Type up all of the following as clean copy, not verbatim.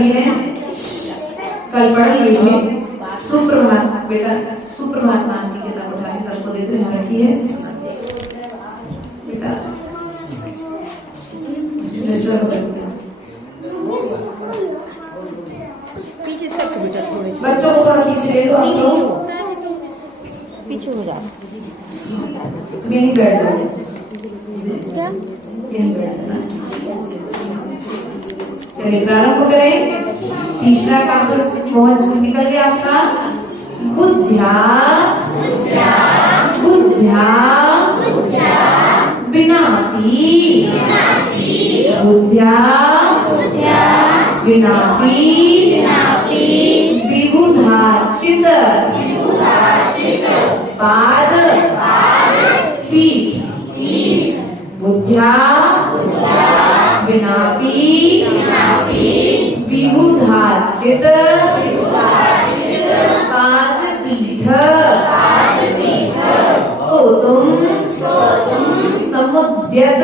सभी ने कल पढ़ ली थी। सुप्रभात बेटा, सुप्रभात नाम की किताब उठा के सबको देते हैं, रखी है बेटा। पीछे सब बेटा थोड़े बच्चों को थोड़ा पीछे ले लो, आप लोग पीछे हो जाओ। यहीं बैठ जाओ, क्या यहीं बैठ जाना। चलिए प्रारंभ करें। तीसरा काव्य पहुंच निकल गया आपका। बुद्ध्या बुद्ध्या विनापि बुद्ध्या विनापि विबुधार्चित पाद पीठ। बुद्ध्या विनापि विबुधार्चित पाद पीठ। समुद्यत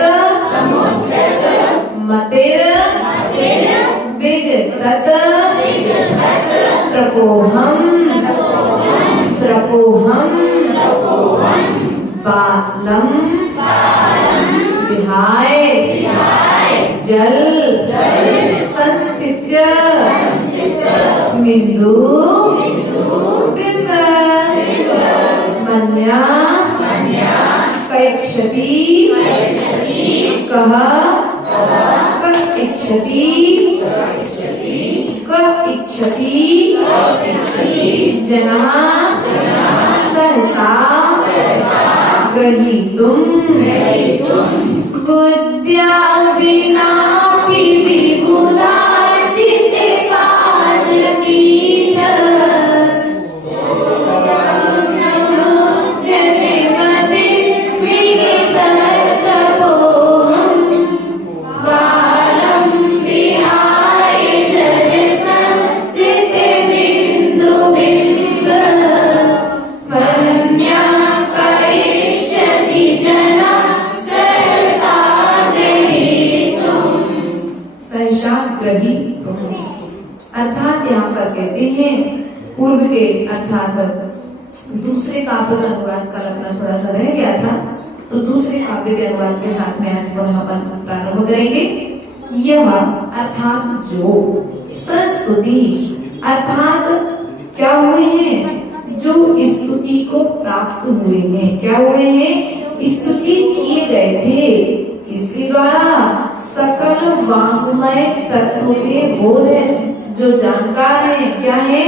मतिर विगतत त्रपोहम बालम विहाय जल संस्थित्य बिंदु बिंब मन्या कैक्षति कह इच्छति जना सहसा ग्रहीतुम। बुद्ध्या विनापि विबुधार्चित पाद पीठ। अर्थात यहाँ पर कहते हैं पूर्व के अर्थात दूसरे काव्य का अनुवाद कल अपना थोड़ा सा रह गया था, तो दूसरे काव्य के अनुवाद के साथ में आज पुनः अपन प्रारंभ करेंगे। यह अर्थात जो संस्तुति अर्थात क्या हुए हैं, जो स्तुति को प्राप्त हुए हैं, क्या हुए हैं, स्तुति किए गए थे, इसके द्वारा सकल वाङ्मय तत्व के बोध है, जो जानकार है, क्या है,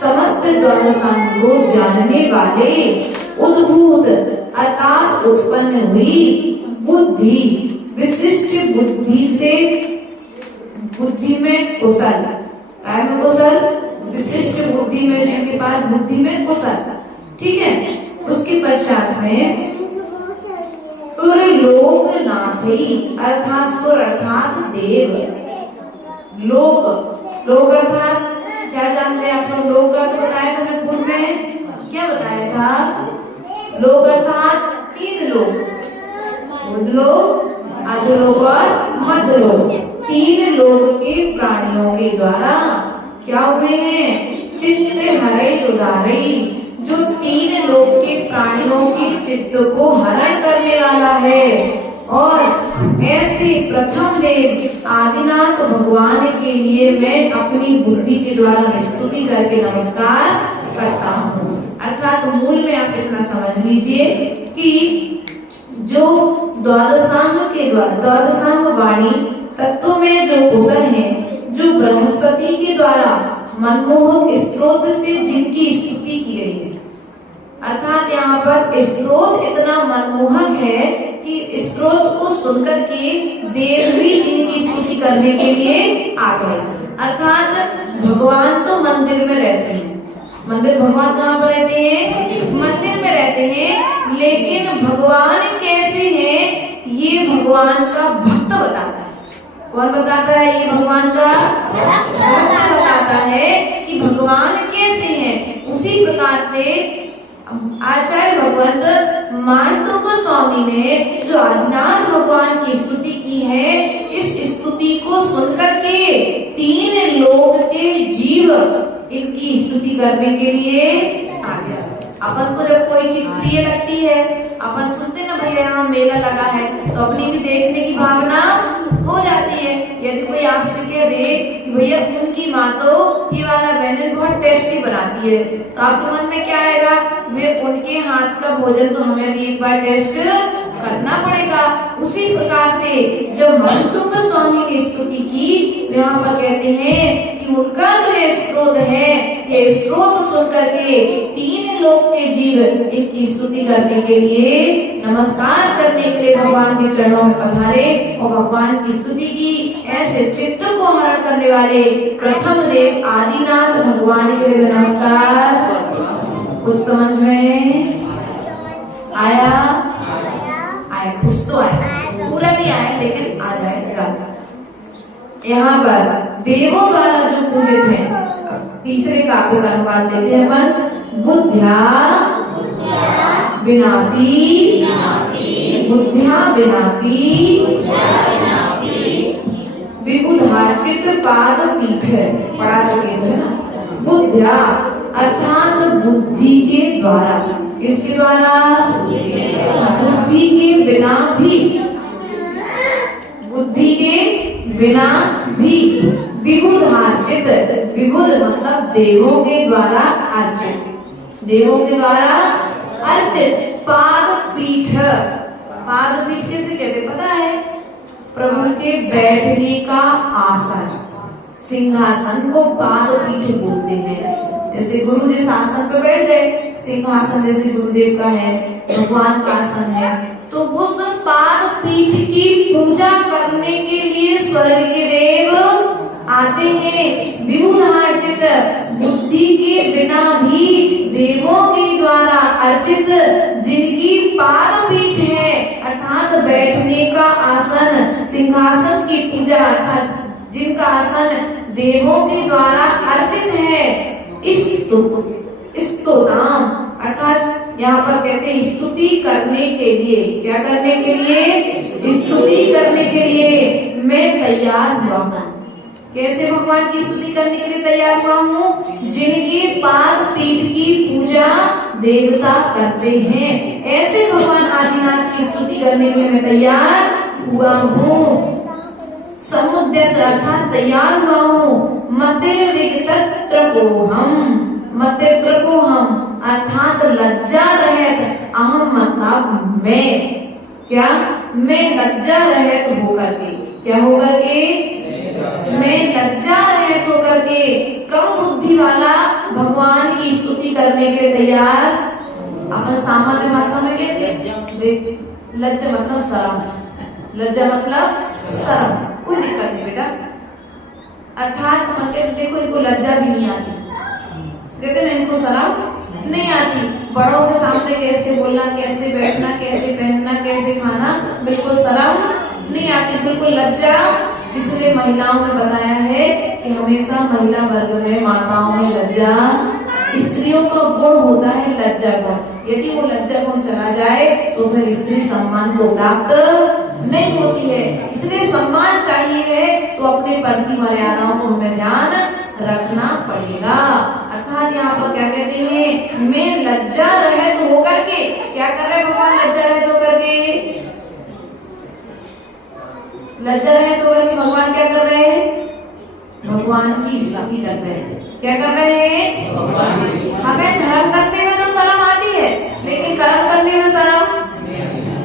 समस्त द्वादशांग को जानने वाले, उद्भूत अर्थात उत्पन्न हुई बुद्धि, विशिष्ट बुद्धि से, बुद्धि में कुशल, काय में कुशल, विशिष्ट बुद्धि में, जिनके पास बुद्धि में कुशल, ठीक है। उसके पश्चात में सुर लोक नाथी अर्थात सुर अर्थात देव, लोक लोक अर्थात क्या जानते हैं आप लोग, लोक अर्थ बताया था पूर्व में, क्या बताया था, लोक अर्थात तीन लोक, बुद्धलोक, अधोलोक और मध्यलोक, तीन लोक के प्राणियों के द्वारा क्या हुए हैं, चित्त हरे उदारे, जो तीन लोक के प्राणियों के चित्त को हरण करने वाला है। और ऐसे प्रथम देव आदिनाथ भगवान के लिए मैं अपनी बुद्धि के द्वारा स्तुति करके नमस्कार करता हूँ। अर्थात मूल में आप इतना समझ लीजिए कि जो द्वादशांग के द्वारा, द्वादशांग वाणी तत्व में जो कुशल है, जो बृहस्पति के द्वारा मनमोहक स्त्रोत से जिनकी स्तुति की गई है, अर्थात यहाँ पर स्त्रोत इतना मनमोहक है कि स्त्रोत को सुनकर के देव भी इनकी स्तुति करने के लिए आ गए। अर्थात भगवान तो मंदिर में रहते हैं, मंदिर भगवान कहाँ पर रहते हैं, मंदिर में रहते हैं, लेकिन भगवान कैसे हैं ये भगवान का भक्त बताता है। कौन बताता है, ये भगवान का भक्त बताता है कि भगवान कैसे हैं। उसी प्रकार से आचार्य भगवंत मानतो गोस्वामी ने जो आदिनाथ भगवान की स्तुति की है, इस स्तुति को सुनकर के तीन लोक के जीव इनकी स्तुति करने के लिए आ गया। अपन को जब कोई चीज प्रिय लगती है, अपन सुनते ना भैया यहाँ मेला लगा है, तो अपनी भी देखने की भावना हो जाती है। यदि कोई आपसे कह दे कि भैया उनकी माँ तो ये वाला व्यंजन बहुत टेस्टी बनाती है, तो आपके मन में क्या आएगा, वे उनके हाथ का भोजन तो हमें भी एक बार टेस्ट करना पड़ेगा। उसी प्रकार से जब मनतुंग स्वामी की स्तुति की, यहाँ पर कहते हैं कि उनका जो ये स्रोत है, ये स्रोत सुन करके तीन लोक के जीव इनकी स्तुति करने के लिए, नमस्कार करने के लिए भगवान के चरणों में पधारे और भगवान की स्तुति की। ऐसे चित्त को हरण करने वाले प्रथम देव आदिनाथ भगवान के लिए नमस्कार। कुछ समझ में आया? आया, कुछ तो आया, पूरा नहीं आया लेकिन आ जाएगा। यहाँ पर देवों द्वारा जो पूजित है, तीसरे काव्य का अनुवाद देते हैं अपन। बुद्ध्या विनापी, बुद्ध्या विनापी विबुधार्चित पाद पीठ, पढ़ा चुके हैं ना। बुद्ध्या अर्थात बुद्धि के द्वारा, किसके द्वारा? बुद्धि के बिना भी, बुद्धि के बिना भी विबुधार्चित, विबुध मतलब देवों के द्वारा अर्चित, देवों के द्वारा अर्चित पाद पीठ। पाद पीठ किसे कहते पता है? प्रभु के बैठने का आसन, सिंहासन को पाद पीठ बोलते हैं। जैसे गुरु जिस आसन पर बैठ गए, सिंहासन जैसे गुरुदेव का है, भगवान का आसन है, तो उस पाद पीठ की पूजा करने के लिए स्वर्ग के देव आते हैं। विबुधार्चित, बुद्धि के बिना भी देवों के द्वारा अर्चित, जिनकी पाद पीठ है अर्थात बैठने का आसन, सिंहासन की पूजा अर्थात जिनका आसन देवों के द्वारा अर्चित है। स्तोताम अर्थात यहाँ पर कहते हैं स्तुति करने के लिए, क्या करने के लिए? स्तुति करने के लिए मैं तैयार हुआ हूँ। कैसे भगवान की स्तुति करने के लिए तैयार हुआ हूँ? जिनके पाद पीठ की पूजा देवता करते हैं, ऐसे भगवान आदिनाथ की स्तुति करने के लिए मैं तैयार हुआ हूँ। समुद्यत अर्थात तैयार हुआ हूँ। मतिर विगतत्र को हम, मतिर को हम अर्थात लज्जा रहित, अहम मतलब मैं, क्या? मैं लज्जा रहित होकर के, क्या होकर के? मैं लज्जा रहित होकर के कम बुद्धि वाला भगवान की स्तुति करने के लिए तैयार। अपन सामान्य भाषा में कहते हैं लज्जा मतलब शर्म, लज्जा मतलब शर्म, कोई दिक्कत नहीं बेटा। अर्थात देखो इनको लज्जा भी नहीं आती, कहते ना इनको शर्म नहीं आती। बड़ों के सामने कैसे बोलना, कैसे बैठना, कैसे पहनना, कैसे खाना, बिल्कुल शर्म नहीं आती, बिल्कुल लज्जा। इसलिए महिलाओं में बताया है कि हमेशा महिला वर्ग में, माताओं में लज्जा, स्त्रियों का गुण होता है लज्जा गुण। यदि वो लज्जा गुण चला जाए तो फिर स्त्री सम्मान को प्राप्त नहीं होती है। इसलिए सम्मान चाहिए है तो अपने पद की मर्यादाओं को हमें ध्यान रखना पड़ेगा। अर्थात यहाँ पर क्या कहते हैं? मैं लज्जा रहित होकर के, क्या कर रहे भगवान? लज्जा रहित होकर के, लज्जा रहित होकर के भगवान क्या कर रहे हैं? भगवान की स्तुति कर रहे हैं। क्या कर रहे हैं? हमें धर्म करने में तो शर्म आती है, लेकिन कर्म करने में शर्म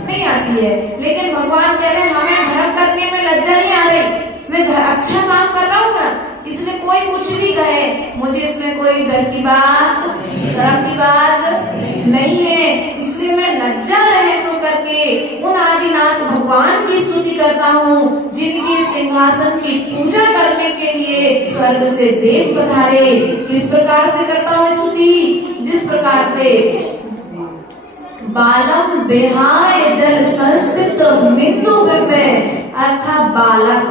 नहीं आती है। लेकिन भगवान कह रहे हैं हमें धर्म करने में लज्जा नहीं आ रही, मैं अच्छा काम कर रहा हूँ ना, इसलिए कोई कुछ भी कहे मुझे इसमें कोई डर की बात, शर्म की बात नहीं है। इसलिए मैं लज्जा रहित होकर के उन आदिनाथ भगवान की स्तुति करता हूँ, जिनके सिंहासन की पूजा करने के लिए स्वर्ग से देव पधारे। किस प्रकार से करता हूँ स्तुति? जिस प्रकार से बालम बिहाय जल संस्कृत बिंदु में, अर्थात बालक,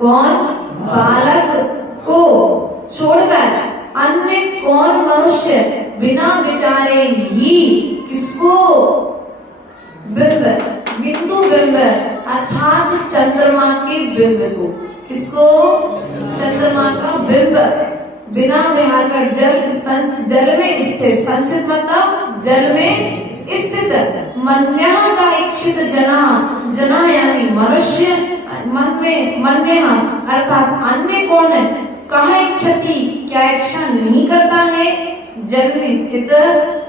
कौन? बालक को छोड़कर अन्य कौन मनुष्य बिना विचारे ही किसको? बिंब, बिंदु बिंब अर्थात चंद्रमा के बिंब को, किसको? चंद्रमा का बिंब, बिना विहार का जल में स्थित, संस्थित मतलब जल में स्थित, मन्या का इच्छित जना, जना यानी मनुष्य, मन में मन्य अर्थात अन्य कौन है, कहा इच्छति क्या इच्छा नहीं करता है, जल में स्थित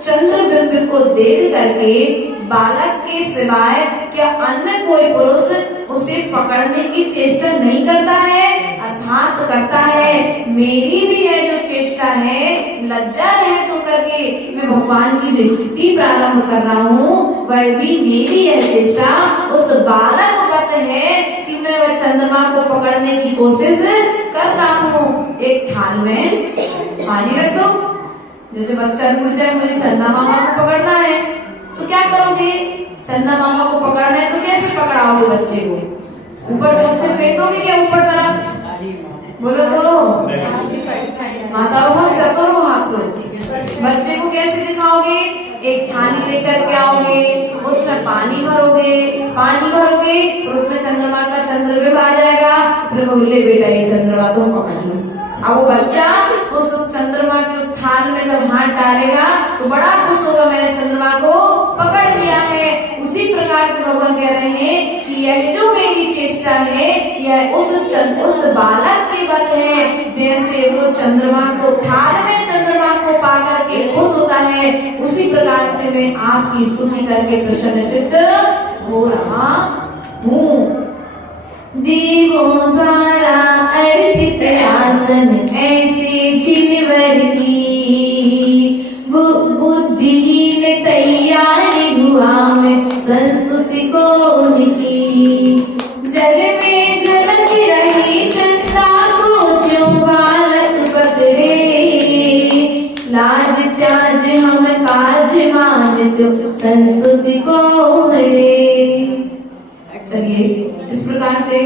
चंद्र बिंब को देख करके बालक के सिवाय क्या अन्य कोई पुरुष उसे पकड़ने की चेष्टा नहीं करता है, अर्थात करता है। मेरी भी यह जो चेष्टा है लज्जा रहित होकर के मैं भगवान की जो स्तुति प्रारंभ कर रहा हूँ, वह भी मेरी यह चेष्टा उस बालक को पता है कि मैं वह चंद्रमा को पकड़ने की कोशिश कर रहा हूँ। एक थाल में पानी रख दो, जैसे बच्चा रुक जाए मुझे चंदा मामा को पकड़ना है, तो क्या करोगे, चंदा मामा को पकड़ना है तो कैसे पकड़ाओगे बच्चे को, ऊपर छत से फेंकोगे क्या ऊपर तरफ, बोलो तो माताओं हम चतुर हो आप लोग, बच्चे को कैसे दिखाओगे, एक थाली लेकर के आओगे, उसमें पानी भरोगे और उसमें चंद्रमा का चंद्रबिंब आ जाएगा, फिर बोले बेटा ये चंद्रमा तुम पकड़ लो। अब वो बच्चा उस चंद्रमा के उस थाल में जब हाथ डालेगा तो बड़ा खुश होगा, मैंने चंद्रमा को पकड़ लिया है। उसी प्रकार से भगवान कह रहे हैं कि यह जो मेरी चेष्टा है यह उस बालक के बल है, जैसे वो चंद्रमा को थाल में चंद्रमा को पा करके खुश होता है, उसी प्रकार से मैं आपकी स्तुति करके प्रसन्नचित्त हो रहा हूँ। देवों द्वारा अर्पित आसन ऐसे जिनवर की, बुद्धिहीन तैयारी हुआ मैं संस्तुति को उनकी, जल में झलक रही चंदा को जो बालक पकड़े, लाज त्याज हम काज मान जो संस्तुति को उमड़े। चलिए इस प्रकार से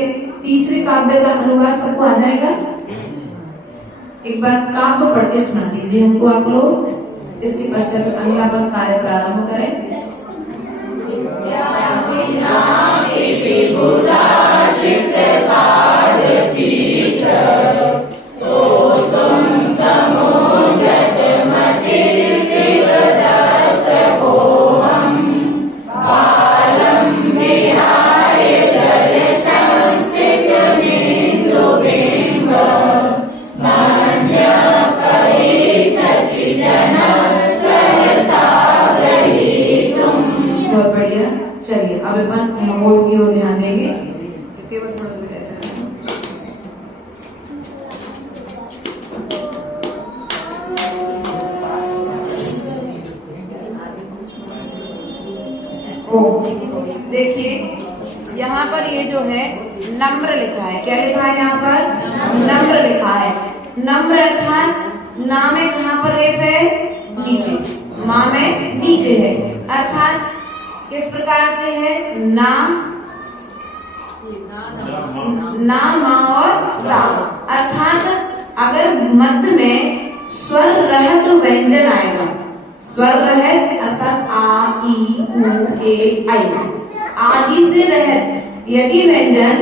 तीसरे काव्य का अनुवाद सबको आ जाएगा। एक बार काव्य पढ़ के सुना दीजिए हमको आप लोग, इसके पश्चात अनुवाद कार्य प्रारंभ करें। चलिए अब अपन मोड की ओर ध्यान देंगे, केवल थोड़ा सा ऐसा देखिए यहाँ पर ये जो है नम्र लिखा है, क्या लिखा है यहाँ पर, नम्र लिखा है। नम्र अर्थात ना में कहाँ पर रेफ है, नीचे, माँ में नीचे है, अर्थात किस प्रकार से है, नाम ना माँ और रा, अर्थात अगर मध्य में स्वर रहित तो व्यंजन आएगा, स्वर रहित अर्थात आ ई उ ए आई आदि से रहित यदि व्यंजन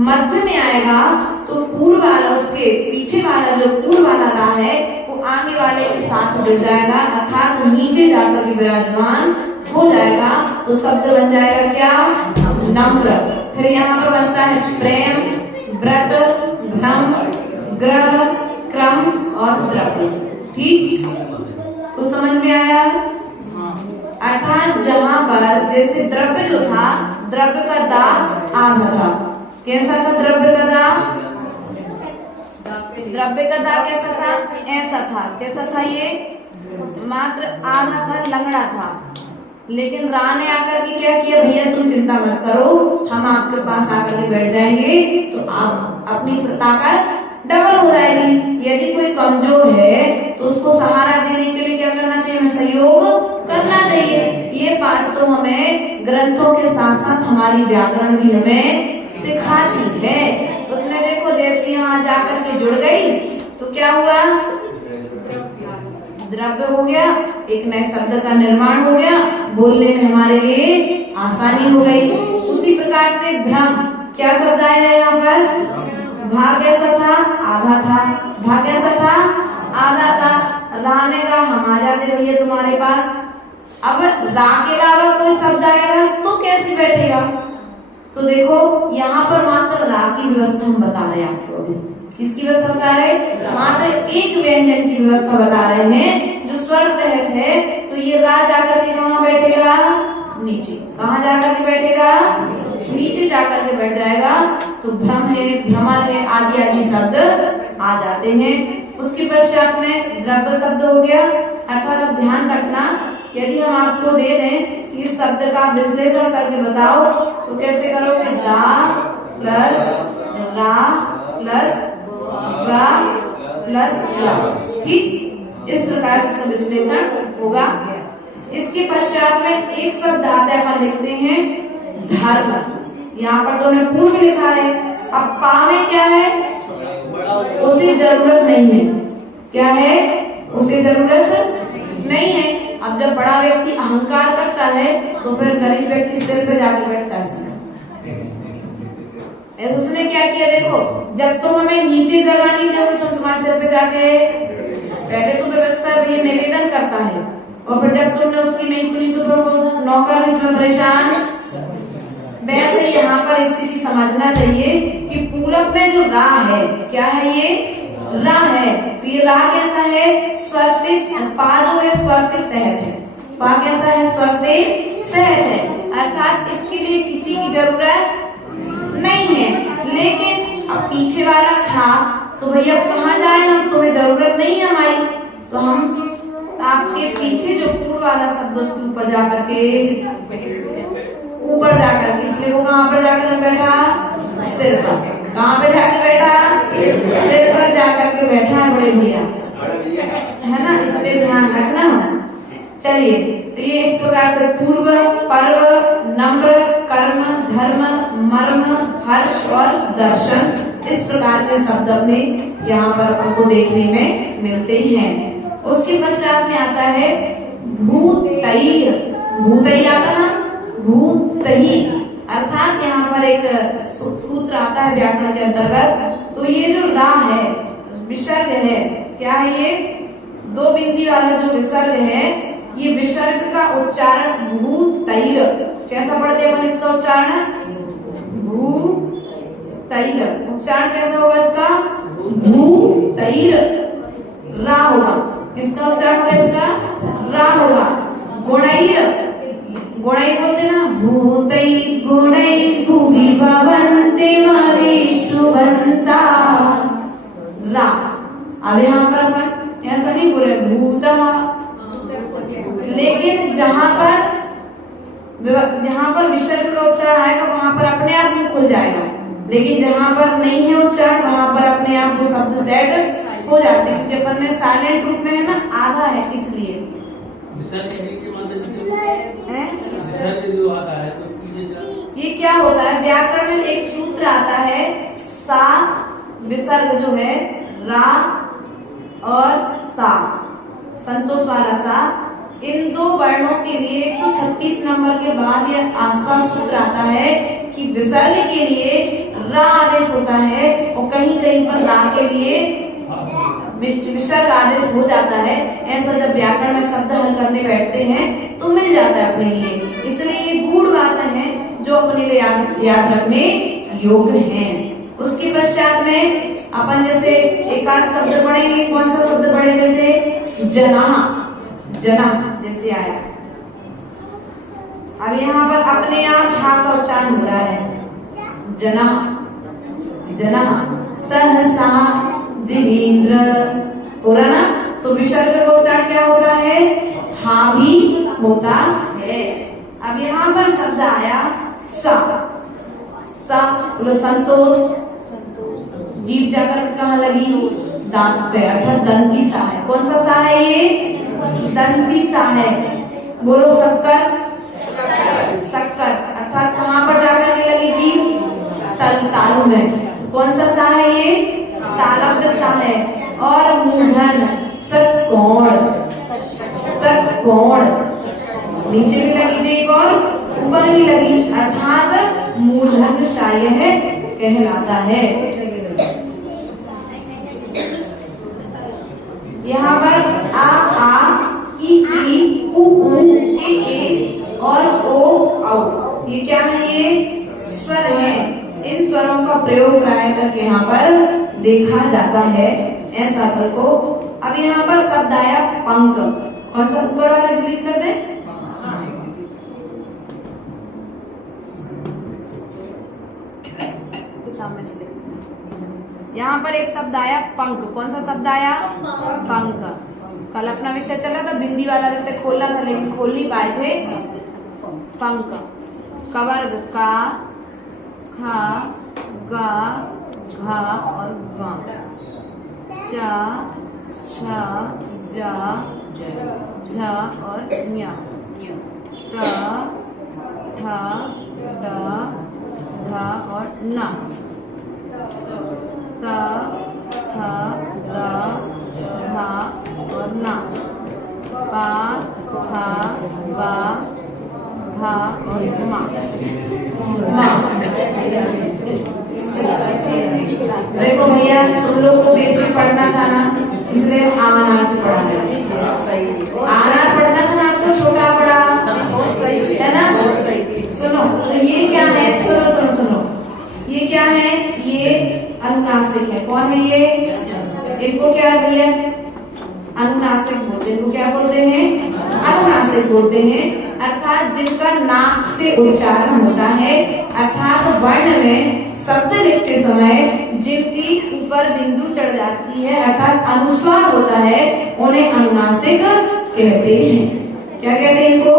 मध्य में आएगा तो पूर्व वाला उसके पीछे वाला जो पूर्व वाला रा है वो आगे वाले के साथ जुड़ जाएगा, अर्थात नीचे जाकर भी विराजमान हो जाएगा, तो शब्द बन जाएगा क्या, नम्र। फिर यहाँ पर बनता है प्रेम, व्रत, घ्रम, ग्रह, क्रम और द्रव्य। ठीक, कुछ समझ में आया। अर्थात जहाँ पर जैसे द्रव्य जो था, द्रव्य का दा आधा था, कैसा था द्रव्य का दा, द्रव्य का दा कैसा था, ऐसा था, कैसा था, ये मात्र आधा था, लंगड़ा था। लेकिन रा ने आकर के क्या किया, भैया तुम चिंता मत करो, हम आपके पास आकर के बैठ जाएंगे तो आप अपनी ताकत डबल हो जाएगी। यदि कोई कमजोर है तो उसको सहारा देने के लिए क्या करना चाहिए, हमें सहयोग करना चाहिए। ये पाठ तो हमें ग्रंथों के साथ साथ हमारी व्याकरण भी हमें सिखाती है। उसने देखो जैसे यहाँ जाकर के जुड़ गई तो क्या हुआ, द्रव्य हो गया, एक नए शब्द का निर्माण हो गया, बोलने में हमारे लिए आसानी हो गई। उसी प्रकार से भ्रम, क्या शब्द आया है यहाँ पर, भाग कैसा था, आधा था, भाग कैसा था, आधा था। रहने का हम आ जाते भैया तुम्हारे पास। अब रा के अलावा कोई शब्द आएगा तो कैसे बैठेगा? तो देखो यहाँ पर मात्र रा की व्यवस्था हम बता रहे हैं आपको। अभी किसकी व्यवस्था बता रहे हैं? मात्र एक व्यंजन की व्यवस्था बता रहे हैं जो स्वर सहित है। तो ये रा जाकर के कहाँ बैठेगा? नीचे। कहाँ जाकर के बैठेगा? नीचे जाकर के बैठ जाएगा। तो भ्रम है, भ्रमर है, आदि आदि शब्द आ जाते हैं। उसके पश्चात में द्रव्य शब्द हो गया। अर्थात अब ध्यान रखना, यदि हम आपको दे दें कि इस शब्द का विश्लेषण करके बताओ तो कैसे करोगे? रा प्लस रा प्लस रा प्लस रा। ठीक, इस प्रकार इसका विश्लेषण होगा। इसके पश्चात में एक शब्द आता है, अपन लिखते हैं धर्म। यहाँ पर तो हमने पूर्व लिखा है। अब पा में क्या है? उसे जरूरत नहीं है। क्या है? उसे जरूरत नहीं है। अब जब बड़ा व्यक्ति अहंकार करता है तो फिर गरीब व्यक्ति सिर पे जाकर बैठता है। उसने क्या किया? देखो, जब तुम हमें नीचे जगह नहीं दोगे तो तुम्हारे सिर पे जाके पहले तो व्यवस्था ये निवेदन करता है, और फिर जब तुमने उसकी नहीं सुनी तो नौकर में परेशान। वैसे यहाँ पर स्थिति समझना चाहिए कि पूरब में जो रा है, क्या है? ये रा है। तो ये रा कैसा है? स्वर से, पा जो है स्वर से सहत है। पा कैसा है? स्वर से सहत है। अर्थात इसके लिए किसी की जरूरत नहीं है। लेकिन अब पीछे वाला था तो भैया कहाँ जाए हम? तुम्हें जरूरत नहीं है हमारी, तो हम आपके पीछे जो पूर्व वाला शब्द उसके ऊपर जाकर के ऊपर जाकर, इसलिए वो कहाँ पर जाकर बैठा? सिर पर। कहाँ पे जाकर बैठा? सिर पर जाकर के बैठा है बड़े भैया, है ना? इसलिए ध्यान रखना। चलिए, तो ये इस प्रकार से पूर्व, पर्व, नम्र, कर्म, धर्म, मर्म, हर्ष और दर्शन, इस प्रकार के शब्द अपने यहाँ पर हमको देखने में मिलते हैं। उसके पश्चात में आता है भूतैर। भूतैर आता है, भूतही। अर्थात यहाँ पर एक सूत्र आता है व्याकरण के अंतर्गत। तो ये जो रा है, विसर्ग है, क्या है? ये दो बिंदी वाला जो विसर्ग है, ये विसर्ग का उच्चारण भूतैर। कैसा पढ़ते हैं अपन इसका उच्चारण? भूतैर। उच्चारण कैसा होगा इसका? भूतैर। रा होगा इसका उच्चारण, होगा इसका रा होगा। गुणैर, गुणै बोलते ना, भूतै गुणै भूमि भवन्ते मरीष्टुवन्ता। रा। अब यहाँ पर अपन ऐसा नहीं बोले भूतः, लेकिन जहाँ पर विसर्ग का उच्चारण आएगा वहां पर अपने आप मुंह खुल जाएगा। लेकिन जहाँ पर नहीं है उच्चारण वहां पर अपने आप वो शब्द सेट हो जाते हैं, क्योंकि अपन में साइलेंट रूप में है ना, आधा है, इसलिए। ये क्या होता है? व्याकरण में एक सूत्र आता है, सा विसर्ग जो है रा और सा, संतोष वाला सा, इन दो वर्णों के लिए 136 नंबर के बाद यह आसपास सूत्र आता है कि विसर्ग के लिए रा आदेश होता है और कहीं कहीं पर रा के लिए विसर्ग आदेश हो जाता है। ऐसा जब व्याकरण में शब्द हल करने बैठते हैं तो मिल जाता है अपने लिए। इसलिए ये गूढ़ बातें हैं जो अपने लिए याद रखने योग्य हैं। उसके पश्चात में अपन जैसे एक आध शब्द पढ़ेंगे। कौन सा शब्द पढ़े? जैसे जना, जना जैसे आया। अब यहाँ पर अपने आप हा का उच्चारण हो रहा है, जना, जना। सहसा जिनेन्द्र हो रहा ना, तो विसर्ग का उच्चारण क्या हो रहा है? हा भी होता है। अब यहाँ पर शब्द आया सा, सा तो संतोष। जीभ जाकर कहाँ लगी? दांत पे, अर्थात दंती सा है। कौन सा सा है ये? दंती सा है। बोलो शक्कर, शक्कर। अर्थात कहाँ पर जाकर के लगी जीभ? तालु में। कौन सा सा है ये? तालव्य सा है। और मूढ़न, षटकोण, षटकोण। नीचे भी लगी जीभ और ऊपर भी लगी, अर्थात मूर्धन्य शाय कहलाता है। यहाँ पर आ ई उ ए और ओ औ। ये क्या है? ये स्वर है। इन स्वरों का प्रयोग प्राय करके यहाँ पर देखा जाता है ऐसा पल को। अब यहाँ पर शब्द आया पंख। कौन सा ऊपर वाला डिलीट कर दे? सामने से यहाँ पर एक शब्द आया पंख। कौन सा शब्द आया? पंख। कल अपना विषय चला था बिंदी वाला, जैसे खोलना था लेकिन खोल नहीं पाए थे। पंख। कवर्ग का, खा, गा, घा और गा। चा, छा, जा, झा और न्या। टा, ठा, डा, धा और ना। ता, था, दा, धा और ना। पा, फा, बा, भा और मा। देखो भैया, तुम लोग को बेसिक पढ़ना था ना, इसलिए आना से पढ़ा है। आना पढ़ना था ना आपको, छोटा बड़ा है ना? सुनो, तो ये क्या है? सुनो सुनो सुनो, ये क्या है? ये अनुनासिक है। कौन है ये? इनको क्या दिया? अनुनासिक बोलते हैं। इनको क्या बोलते हैं? अनुनासिक बोलते हैं। अर्थात जिनका नाक से उच्चारण होता है, अर्थात वर्ण में शब्द लिखते समय जिनकी ऊपर बिंदु चढ़ जाती है, अर्थात अनुस्वार होता है, उन्हें अनुनासिक कहते हैं। क्या कहते हैं इनको?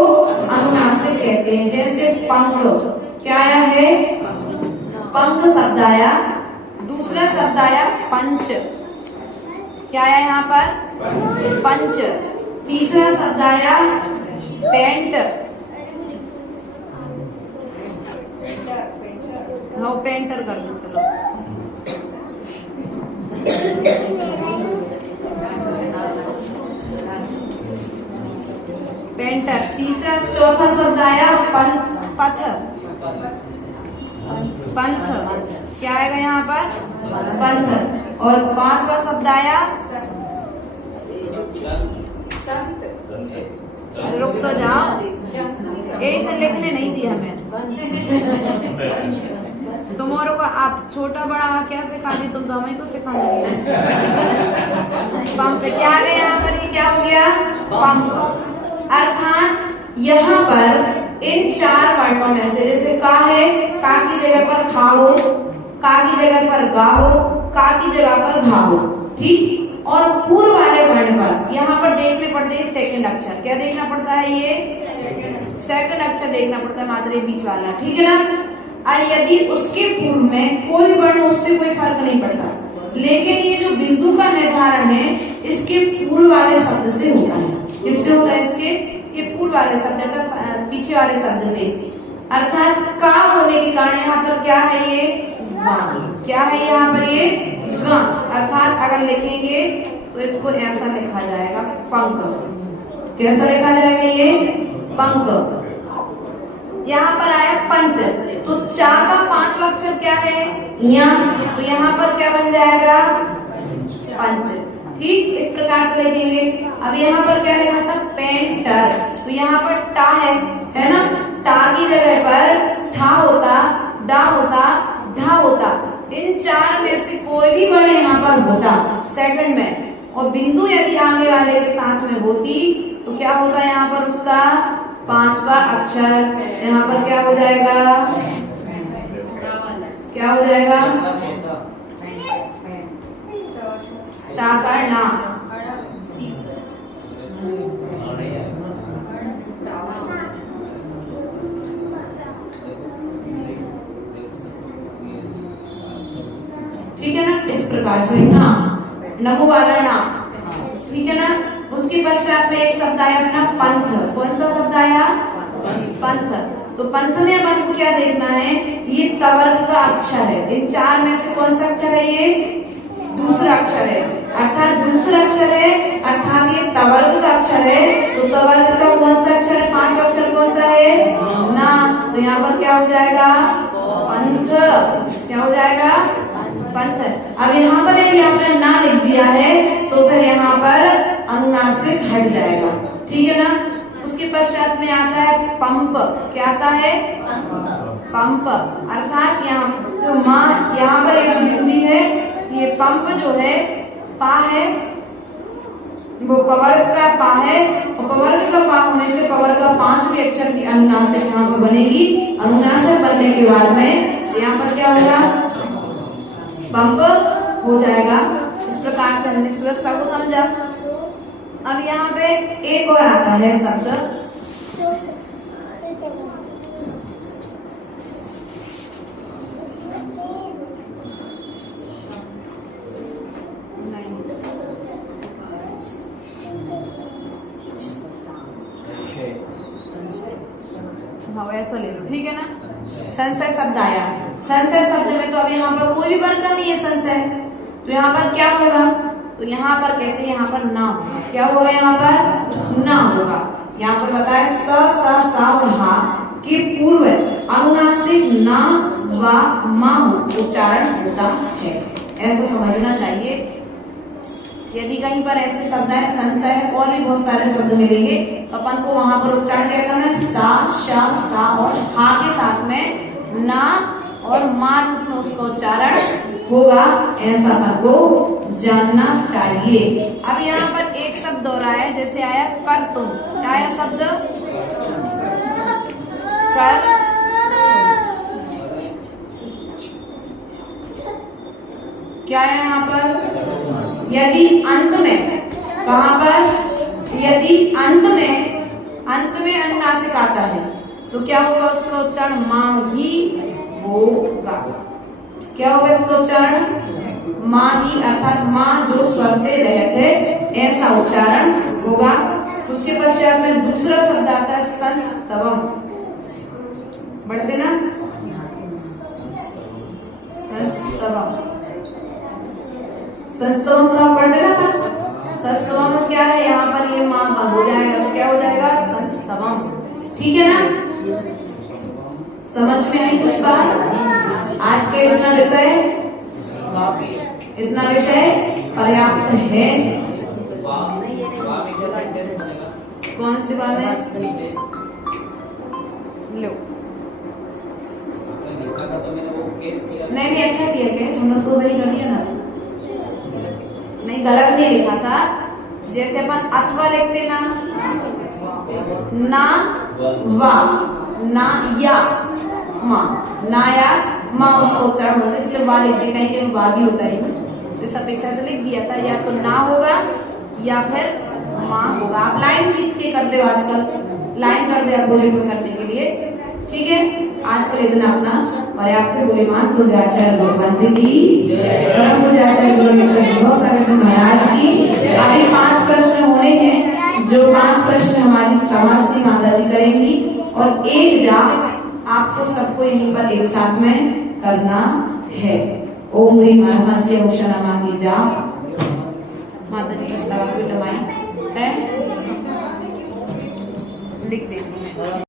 अनुनासिक कहते हैं। जैसे पंख, क्या आया है? पंख शब्द आया। दूसरा शब्द आया पंच। क्या आया यहाँ पर? पंच। तीसरा शब्द आया पेंट। हाँ, पेंटर कर दो चलो। पेंटर। तीसरा चौथा शब्द आया पथ। पंथ। क्या आएगा यहाँ पर? पंथ। और पांचवा शब्द आया रुक तो जाओ, यही से लिखने नहीं दिया हमें। तुम्हारे को आप छोटा बड़ा क्या सिखा दी? तुम तो हमें को सिखा दी। पंप। क्या है यहाँ पर? ये क्या हो गया? पंप। अर्थात यहाँ पर इन चार वर्णों में से, जैसे का है, का की जगह पर खा हो, का की जगह पर गा हो, का की जगह पर घा हो, ठीक। और पूर्व वाले वर्ण पर यहाँ पर देखने पड़ते हैं सेकंड अक्षर। क्या देखना पड़ता है? ये सेकंड अक्षर देखना पड़ता है, मात्र बीच वाला, ठीक है ना। और यदि उसके पूर्व में कोई वर्ण, उससे कोई फर्क नहीं पड़ता, लेकिन ये जो बिंदु का निर्धारण है इसके पूर्व वाले शब्द से होता है। किससे होता है? इसके ये पूर्व वाले शब्द, पीछे वाले शब्द से। अर्थात का होने के कारण यहाँ पर क्या है? ये क्या है? यहाँ पर ये गा। अर्थात अगर लिखेंगे तो इसको ऐसा लिखा जाएगा पंख। कैसा लिखा जाएगा? ये पंख। यहाँ पर आया पंच, तो चा का पांचवा अक्षर क्या है? या। तो यहाँ पर क्या बन जाएगा? पंच, ठीक। इस प्रकार से लिखेंगे। अब यहाँ पर क्या लिखा था? पेंटर। तो यहाँ पर टा है ना? टा की जगह पर ठा होता, डा होता, धा होता। इन चार में से कोई भी वर्ण यहाँ पर होता सेकंड में, और बिंदु यदि आगे वाले के साथ में होती तो क्या होता यहाँ पर? उसका पांचवा अक्षर यहाँ पर क्या हो जाएगा? क्या हो जाएगा? टा का ना। ठीक है ना? इस प्रकार से ना, नमो वाला ना, ठीक है ना। उसके पश्चात में एक शब्द आया अपना पंथ। कौन सा शब्द आया? पंथ। तो पंथ में अब हमको क्या देखना है? ये तवर्ग का अक्षर है। इन चार में से कौन सा अक्षर है? ये दूसरा अक्षर है, अर्थात दूसरा अक्षर है, अर्थात ये तवर्ग का अक्षर है। तो तवर्ग का कौन सा अक्षर है? पांचवा अक्षर कौन सा है? ना। तो यहाँ पर क्या हो जाएगा? पंथ। क्या हो जाएगा? पंथ है। अब यहाँ पर यदि आपने ना लिख दिया है तो फिर यहाँ पर अनुनासिक हट जाएगा, ठीक है ना। उसके पश्चात में आता है पंप। क्या आता है? पंप। अर्थात यहाँ जो माँ यहाँ पर एक बिंदी है, ये पंप जो है पा है, वो पवर्ग का पा है, और पवर्ग का पा होने से पवर्ग का 5वें अक्षर की अनुनासिक यहाँ पर बनेगी। अनुनासिक बनने के बाद में यहाँ पर क्या होगा? पंप हो जाएगा। इस प्रकार से हमने इस व्यवस्था को समझा। अब यहाँ पे एक और आता है शब्द हाँ वैसा ले लो, ठीक है ना। संशय शब्द आया। संशय शब्द में तो अब यहाँ पर कोई भी बनता नहीं है संशय, तो यहाँ पर क्या होगा? तो यहाँ पर कहते हैं यहाँ पर ना होगा। क्या होगा? यहाँ पर ना होगा। यहाँ पर बताया स सा और हा के पूर्व अनुनासिक ना व मा उच्चारण होता है, ऐसा समझना चाहिए। यदि कहीं पर ऐसे शब्द है संशय है, और भी बहुत सारे शब्द मिलेंगे, तो अपन को वहां पर उच्चारण क्या करना है? सा शा सा और हा के साथ में ना और मा रूप में उसका उच्चारण होगा, ऐसा अपन को जानना चाहिए। अब यहाँ पर एक शब्द हो रहा है, जैसे आया कर तुम। क्या आया शब्द? कर। क्या है यहाँ पर? यदि अंत में, कहाँ पर? यदि अंत में अनुनासिक आता है तो क्या होगा? उसका उच्चारण माँ ही होगा। क्या होगा इसका उच्चारण? माँ ही, अर्थात माँ जो स्वर से रहित है, ऐसा उच्चारण होगा। उसके पश्चात में दूसरा शब्द आता है संस्तवम। बढ़ते ना, संस्तवम। संस्तवम का पढ़ते ना। संस्तवम में क्या है? यहाँ पर ये माँ बंद हो जाएगा, तो क्या हो जाएगा? संस्तवम, ठीक है ना। समझ में आई कुछ बात? आज के इतना विषय पर्याप्त है। कौन सी बात है? लो नहीं अच्छा किया केस, हमने उसको सही कर दिया ना। नहीं गलत नहीं लिखा था। जैसे अपन अथवा लिखते ना वा ना या माँ, ना या माँ उसका उच्चारण होता है, इसलिए वा लिखते, कहीं कहीं वा भी होता है, तो इस अपेक्षा से लिख दिया था। या तो ना होगा या फिर माँ होगा। आप लाइन किसके करते हो आजकल? लाइन करते हैं बोली में करने के लिए, ठीक है। आजकल इतना अपना पर्याप्त है। बोले मान गुरु आचार्य भगवंत की परम पूज्य आचार्य गुरु बहुत सारे महाराज की। अभी 5 प्रश्न होने हैं, जो 5 प्रश्न हमारी समाश्री माता जी करेंगी, और एक जाप आपको सबको यहीं पर एक साथ में करना है। ओम ह्रीं महाश्री औषधमा की जाप माता जी की सेवा को जमाई है, लिख देती है।